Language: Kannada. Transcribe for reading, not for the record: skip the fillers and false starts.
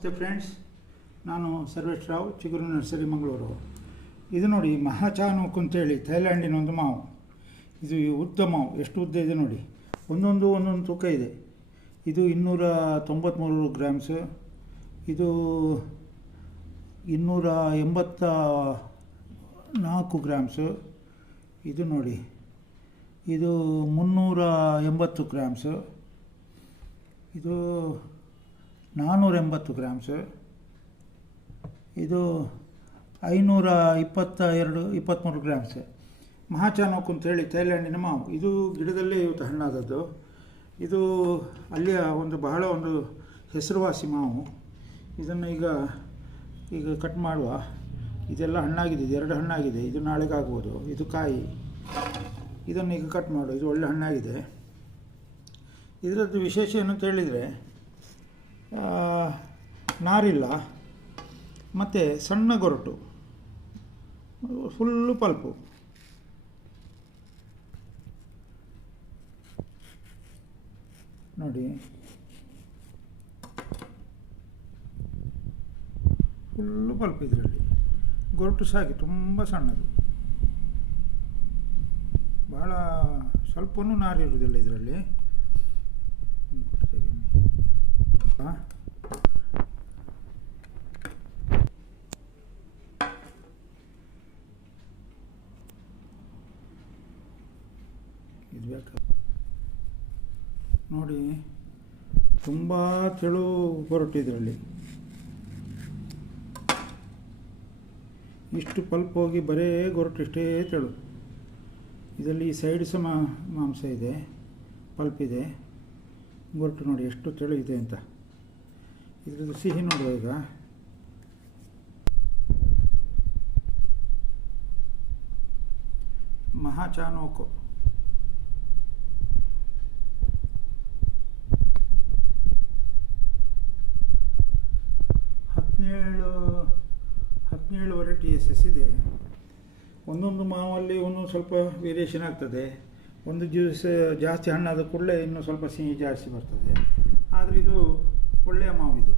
ನಮಸ್ತೆ ಫ್ರೆಂಡ್ಸ್, ನಾನು ಸರ್ವೇಶ್ ರಾವ್, ಚಿಗುರು ನರ್ಸರಿ, ಮಂಗಳೂರು. ಇದು ನೋಡಿ, ಮಹಾಚಾನೂಕ್ ಅಂತೇಳಿ ಥೈಲ್ಯಾಂಡಿನ ಒಂದು ಮಾವು. ಇದು ಉದ್ದ ಮಾವು, ಎಷ್ಟು ಉದ್ದ ಇದೆ ನೋಡಿ, ಒಂದೊಂದು ತೂಕ ಇದೆ. ಇದು 293 ಗ್ರಾಮ್ಸ್, ಇದು 284 ಗ್ರಾಮ್ಸ್. ಇದು ನೋಡಿ, ಇದು 380 ಗ್ರಾಮ್ಸ್, ಇದು 480 ಗ್ರಾಮ್ಸ್, ಇದು 523 ಗ್ರಾಮ್ಸ್. ಮಹಾಚಾನೂಕ್ ಅಂತೇಳಿ ಥೈಲ್ಯಾಂಡಿನ ಮಾವು. ಇದು ಗಿಡದಲ್ಲೇ ಇವತ್ತು ಹಣ್ಣಾದದ್ದು. ಇದು ಅಲ್ಲಿಯ ಬಹಳ ಹೆಸರುವಾಸಿ ಮಾವು. ಇದನ್ನು ಈಗ ಕಟ್ ಮಾಡುವ. ಇದೆಲ್ಲ ಹಣ್ಣಾಗಿದೆ, ಇದು 2 ಹಣ್ಣಾಗಿದೆ. ಇದು ನಾಳೆಗಾಗ್ಬೋದು. ಇದು ಕಾಯಿ. ಇದನ್ನು ಈಗ ಕಟ್ ಮಾಡು. ಇದು ಒಳ್ಳೆ ಹಣ್ಣಾಗಿದೆ. ಇದರದ್ದು ವಿಶೇಷ ಏನು ಅಂತ ಹೇಳಿದರೆ, ನಾರಿಲ್ಲ ಮತ್ತು ಸಣ್ಣ ಗೊರಟು, ಫುಲ್ಲು ಪಲ್ಪು. ನೋಡಿ, ಫುಲ್ಲು ಪಲ್ಪ್. ಇದರಲ್ಲಿ ಗೊರಟು ಸಾಗಿ ತುಂಬ ಸಣ್ಣದು, ಭಾಳ ಸ್ವಲ್ಪನೂ ನಾರಿರುವುದಿಲ್ಲ ಇದರಲ್ಲಿ. ಇದು ಬೇಕಾ ನೋಡಿ, ತುಂಬ ತೆಳು ಗೊರಟು ಇದರಲ್ಲಿ. ಇಷ್ಟು ಪಲ್ಪ್ ಹೋಗಿ ಬರೇ ಗೊರಟು ಇಷ್ಟೇ ತೆಳು. ಇದರಲ್ಲಿ ಈ ಸೈಡ್ ಸಹ ಮಾಂಸ ಇದೆ, ಪಲ್ಪ್ ಇದೆ. ಗೊರಟು ನೋಡಿ ಎಷ್ಟು ತೆಳು ಇದೆ ಅಂತ. ಇದರದ್ದು ಸಿಹಿ ನೋಡುವ. ಈಗ ಮಹಾಚಾನೂಕ್. ಹದಿನೇಳು ವೆರೈಟೀಸ್ ಇದೆ. ಒಂದೊಂದು ಮಾವಲ್ಲಿ ಒಂದೊಂದು ಸ್ವಲ್ಪ ವೇರಿಯೇಷನ್ ಆಗ್ತದೆ. ಒಂದು ಜ್ಯೂಸ್ ಜಾಸ್ತಿ ಹಣ್ಣಾದ ಕೂಡಲೇ ಇನ್ನೂ ಸ್ವಲ್ಪ ಸಿಹಿ ಜಾಸ್ತಿ ಬರ್ತದೆ. ಆದರೆ ಇದು ಒಳ್ಳೆಯ ಮಾವು ಇದು.